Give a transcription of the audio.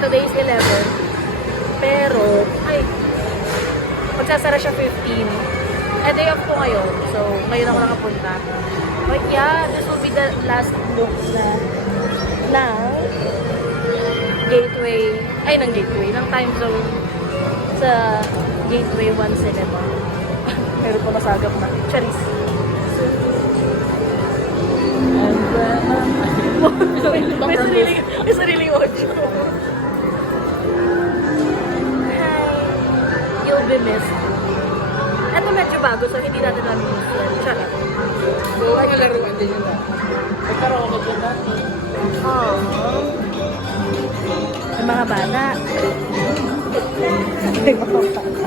today is 11. Pero, magsasara siya 15. Eh, day off ko ngayon. So, ngayon ako nakapunta. But yeah, this will be the last look na Gateway, ng Time Zone sa Gateway 1 Cinema. Meron pa masagap na. Charis. may sariling audio. Hi. You'll be missed. Ito medyo bago, so hindi natin namin yan. Charot. So, ay laruan din yun. Nagkaroon ako dyan dati. Oh. Ang mga bata. Ay, mga bata.